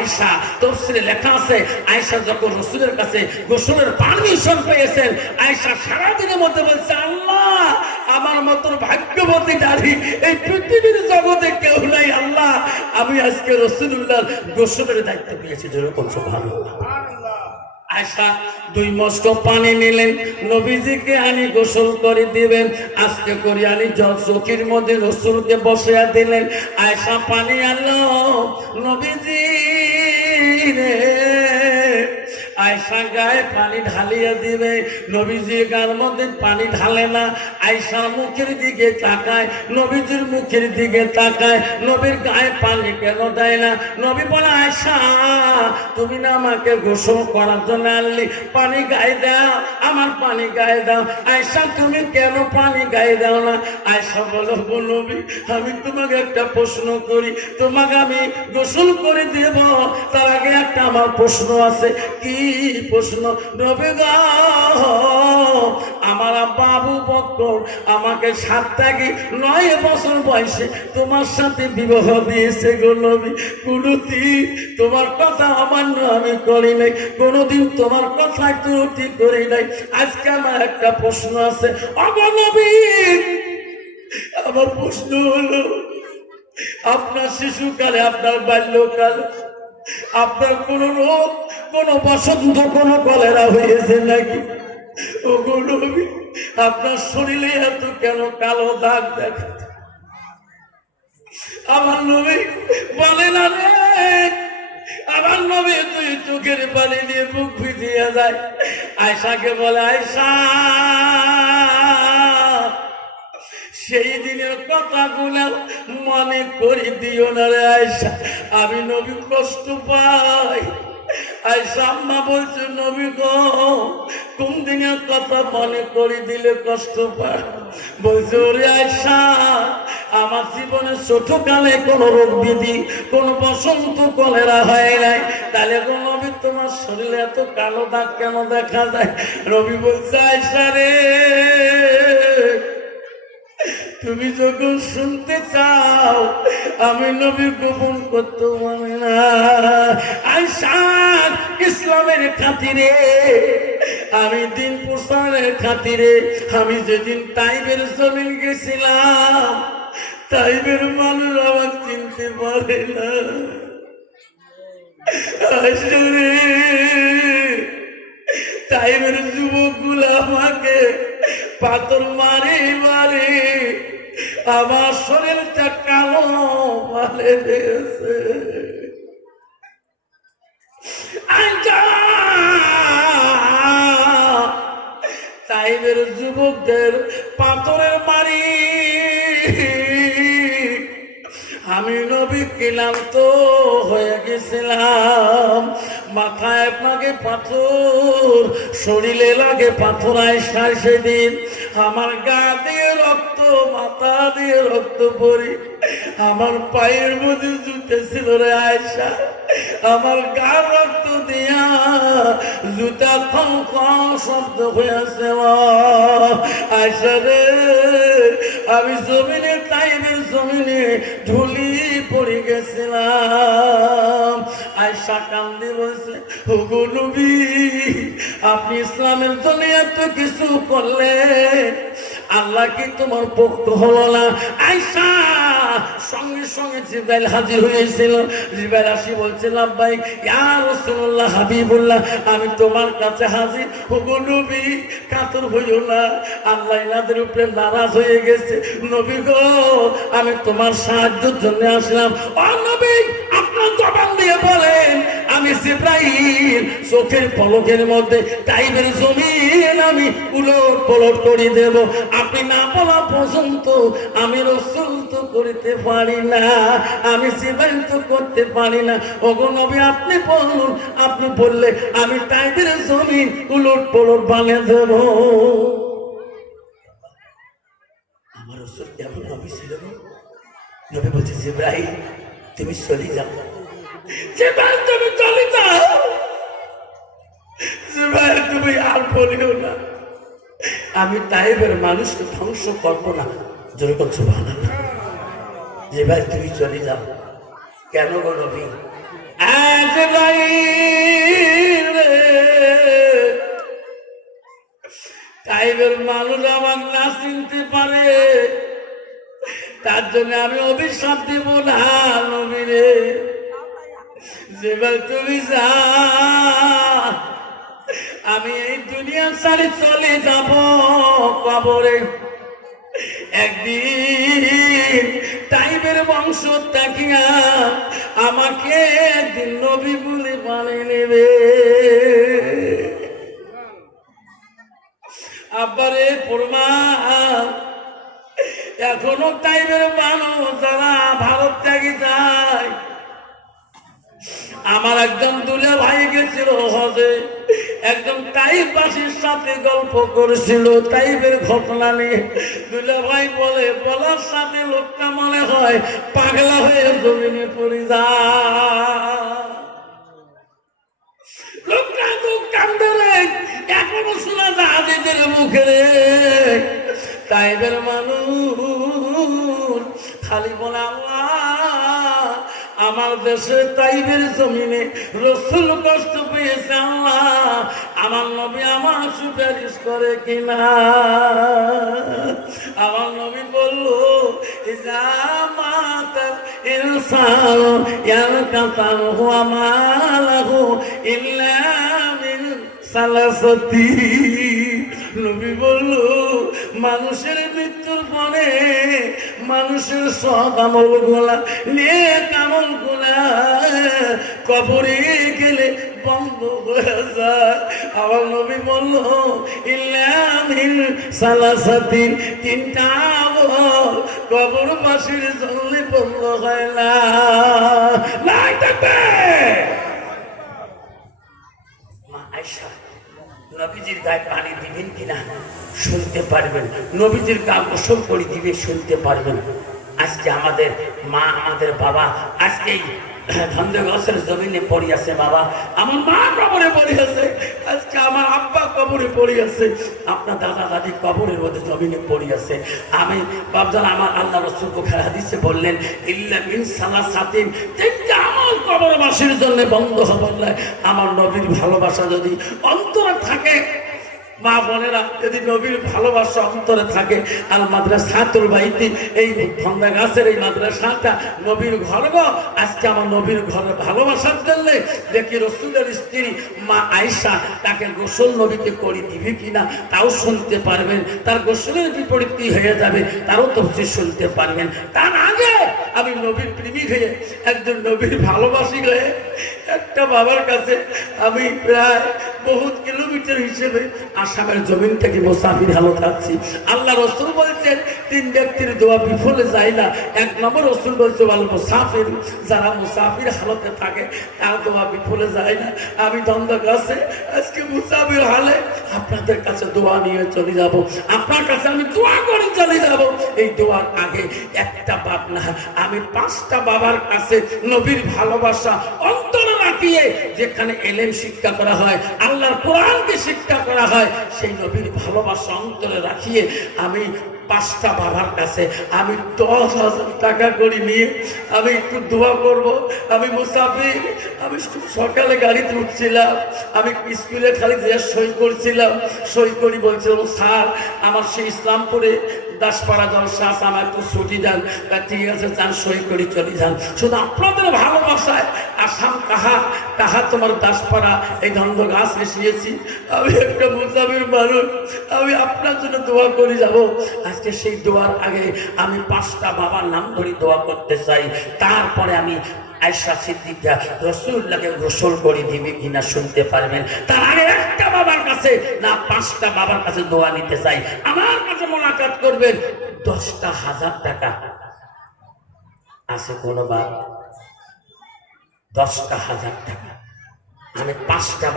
আয়সা তফসিলে লেখা আছে আয়সা যখন রসুলের কাছে গোসলের পারমিশন পেয়েছেন আয়সা সারাদিনের মধ্যে বলছে আল্লাহ আমার মতন ভাগ্যবতী নারী এই পৃথিবীর জগতে কেউ নাই আল্লাহ আমি আজকে রসুল্লাহ গোসলের দায়িত্ব পেয়েছি যেরকম সুবহানাল্লাহ। আয়সা দুই মস্ক পানি নিলেন নবীজিকে আনি গোসল করে দিবেন আজকে করে আনি জল চোখের মধ্যে রসুলকে বসিয়া দিলেন। আয়সা পানি আনলো নবীজি রে আয়সা গায়ে পানি ঢালিয়ে দিবে। নবীজি গার মধ্যে পানি ঢালে না। আয়সা মুখের দিকে তাকায়, নবীজির মুখের দিকে তাকায়। নবীর গায়ে পানি কেন দেয় না? নবী বলে, আয়সা, তুমি না আমাকে গোসল করার জন্য আনলি। পানি গায়ে দাও, আমার পানি গায়ে দাও। আয়সা, তুমি কেন পানি গায়ে দাও না? আয়সা বলো নবী, আমি তোমাকে একটা প্রশ্ন করি। তোমাকে আমি গোসল করে দেব। তার আগে একটা আমার প্রশ্ন আছে। কি প্রশ্ন গো, আমার আবু বক্কর আমাকে সাত থেকে নয় বছর বয়সে তোমার সাথে বিবাহ দিয়েছে গো নবী। তোমার কথা অমান্য আমি করি নাই, কোনোদিন তোমার কথা ত্রুটি করি নাই। আজকে আমার একটা প্রশ্ন আছে অবনবী আমার প্রশ্ন হলো, আপনার শিশুকালে, আপনার বাল্যকাল, আপনার কোন রোগ কোন বসন্ত, কোন কলেরা হয়েছে নাকি? ও গো আপনার শরীরে এত কেন কালো দাগ দেখা আমার নবী বলে না রে, আমার নবী তুই চোখের পানি দিয়ে বুক ভিজিয়ে যায়। আয়সাকে বলে আয়সা সেই দিনের কথাগুলো মনে করি দিও না রে আয়সা আমি নবী কষ্ট পাই। বলছে, নবী কোন দিনের কথা মনে দিলে কষ্ট আমার জীবনে কোনো রোগ বিধি, কোনো বসন্ত কলেরা হয় নাই। তাহলে নবী, তোমার শরীরে এত কালো দাগ কেন দেখা যায়? রবি বলছে, আয়সা রে তুমি যখন শুনতে চাও, আমি নবী গোপন করতে মানে না। ইসলামের খাতিরে, আমি দিন প্রসারের খাতিরে, আমি যেদিন তাইবের জমিন গেছিলাম, তাইবের মানুষ আমার চিনতে পারে না। টাইমের যুবকগুলো আমাকে পাথর মারে মারে। আমার শরীরটা কালো মারে দিয়েছে। টাইমের যুবকদের পাথরের মারি। আমি নবী কিলাম তো হয়ে গেছিলাম। মাথায় আপনাকে পাথর, শরীরে লাগে পাথর আয়সার সেদিন। আমার গা দিয়ে রক্ত মাথা দিয়ে রক্ত পরি আমার পায়ের মধ্যে জুতে ছিল রে আয়সা। আমার গা রক্ত দিয়া জুতা খং শব্দ হয়েছে আয়সা রে, আমি জমিনে টাইমের জমিনে ঢুলি পড়ে গেছিলাম। আয়সা কান্দি বলছে, হুগু আপনি ইসলামের জন্য এত কিছু করলেন। আল্লাহ কি তোমার পক্ষ হলো না? আইসা সঙ্গে সঙ্গে জিব্রাইল হাজির হয়েছিল। জিব্রাইল আসি বলছিলাম ভাই ইয়া রাসূলুল্লাহ, হাবিবুল্লাহ, আমি তোমার কাছে হাজির। হুগু নবী, কাতর হইও না। আল্লাহ ইনাদের উপরে নারাজ হয়ে গেছে। নবী গো, আমি তোমার সাহায্যের জন্য আসলাম। ও আমি চোখের পলকের মধ্যে জমিন আমি উলট পলট করে দেব। আপনি না বলা পর্যন্ত আমি রসুল তো করতে পারি না, আমি তো করতে পারি না। ওগো নবী, আপনি বলুন, আপনি বললে আমি টাইমের জমিন উলট পলট বানিয়ে দেব। আমার রসুল কেমন নবী ছিল? নবী বলছে তুমি চলে যাও। সেবার তুমি চলে যাও। সেবার তুমি আর বলিও না। আমি তাইবের মানুষকে ধ্বংস করব না। যেরকম সুভানা না যে ভাই তুমি চলে যাও। কেন গো নবী? আজ তাইবের মানুষ আমার না চিনতে পারে। তার জন্য আমি অভিশাপ দেব না নবীরে যেবার তুমি যা আমি এই দুনিয়া ছাড়ে চলে যাব কবরে। একদিন টাইবের বংশ তাকিয়া আমাকে একদিন নবী বলে বানিয়ে নেবে। আব্বারে প্রমাণ এখনও টাইবের মানুষ যারা ভারত ত্যাগে যায় আমার একজন দুলে ভাই গেছিল হজে। একজন টাইপবাসীর সাথে গল্প করেছিল টাইপের ঘটনা নিয়ে। দুলে ভাই বলে, বলার সাথে লোকটা মনে হয় পাগলা হয়ে জমিনে পড়ে যা। লোকটা খুব কান্দে রে, এখনও শোনা জাহাজের মুখে রে। টাইপের মানুষ খালি বলে আল্লাহ। আমার দেশে তাইবের জমিনে রসুল কষ্ট পেয়েছে আল্লাহ। আমার নবী আমার সুপারিশ করে কিনা। আমার নবী বলল ইনসান ইল্লা মিন সালাসাতি। নবী বলল, মানুষের মৃত্যুর পরে মানুষের সব আমল গোলা নিয়ে আমল গোলা কবরে গেলে বন্ধ হয়ে যায়। আমার নবী বলল ইল্লামিন সালাসাতিন, তিনটা আমল কবর মাসির জন্য বন্ধ হয় না। থাকবে মা নবীজির গায়ে পানি দিবেন কিনা শুনতে পারবেন। নবীজির গা গোসল করে দিবে, শুনতে পারবেন। আজকে আমাদের মা, আমাদের বাবা জমিনে পড়ি আছে বাবা। আমার মা কবরে পড়ি আছে। আজকে আমার আব্বা কবরে পড়ি আছে। আপনার দাদা, দাদি কবরের মধ্যে জমিনে পড়ি আছে। আমি বাবজান আমার আল্লাহ রসুল হাদিসে বললেন, ইল্লা মিন সালা তিনটা কবরবাসীর জন্য বন্ধ হবার নয় আমার নবীর ভালোবাসা যদি অন্তরে থাকে মা বোনেরা যদি নবীর ভালোবাসা অন্তরে থাকে আর মাদ্রাসাতুল বাইতি, এই ধন্দা গাছের এই মাদ্রাসাটা নবীর ঘর গো। আজকে আমার নবীর ঘরে ভালোবাসার জন্য দেখি রসুলের স্ত্রী মা আয়সা তাকে গোসল নবীকে করে দিবে কিনা, তাও শুনতে পারবেন। তার গোসলের বিপরীত কি হয়ে যাবে, তারও তফসিল শুনতে পারবেন। তার আগে আমি নবীর প্রেমিক হয়ে, একজন নবীর ভালোবাসি হয়ে, একটা বাবার কাছে আমি প্রায় বহুত কিলোমিটার হিসেবে আসামের জমিন থেকে মুসাফির হালত আছি আল্লাহ রসুল বলছেন, তিন ব্যক্তির দোয়া বিফলে যায় না। এক নম্বর রসুল বলছে বল মুসাফির। যারা মুসাফির হালতে থাকে, তার দোয়া বিফলে যায় না। আমি দ্বন্দ্ব কাছে আজকে মুসাফির হালে আপনাদের কাছে দোয়া নিয়ে চলে যাব। আপনার কাছে আমি দোয়া করে চলে যাব। এই দোয়ার আগে একটা বাপ না, আমি পাঁচটা বাবার কাছে নবীর ভালোবাসা অন্তরে রাখিয়ে যেখানে এলেম শিক্ষা করা হয়, আল্লাহর কোরআনকে শিক্ষা করা হয়, সেই নবীর ভালোবাসা অন্তরে রাখিয়ে আমি পাঁচটা বাবার কাছে, আমি দশ হাজার টাকা করে নিয়ে, আমি একটু দোয়া করব, আমি মুসাফির, আমি সকালে গাড়িতে উঠছিলাম, আমি স্কুলে খালি যে সই করছিলাম, সই করি বলছিলাম, স্যার, আমার সেই ইসলাম ইসলামপুরে দাসপাড়া জলসা একটু ছুটি দেন, তা ঠিক আছে যান সই করে চলে যান। শুধু আপনাদের ভালোবাসায় আসাম কাহা কাহা তোমার দাসপাড়া এই ধন্দ গাছ এসিয়েছি আমি একটা মুসাফির মানুষ, আমি আপনার জন্য দোয়া করে যাব। আজকে সেই দোয়ার আগে আমি পাঁচটা বাবার নাম ধরে দোয়া করতে চাই। তারপরে আমি আয়সা সিদ্দিকা রসুল্লাহকে গোসল করে দিবে কিনা শুনতে পারবেন। তার আগে কাছে না পাঁচটা বাবার কাছে দোয়া নিতে চাই। আমার কাছে মোলাকাত করবেন দশটা হাজার টাকা। আছে কোনো বাপ? দশটা হাজার টাকা। আমি পাঁচটা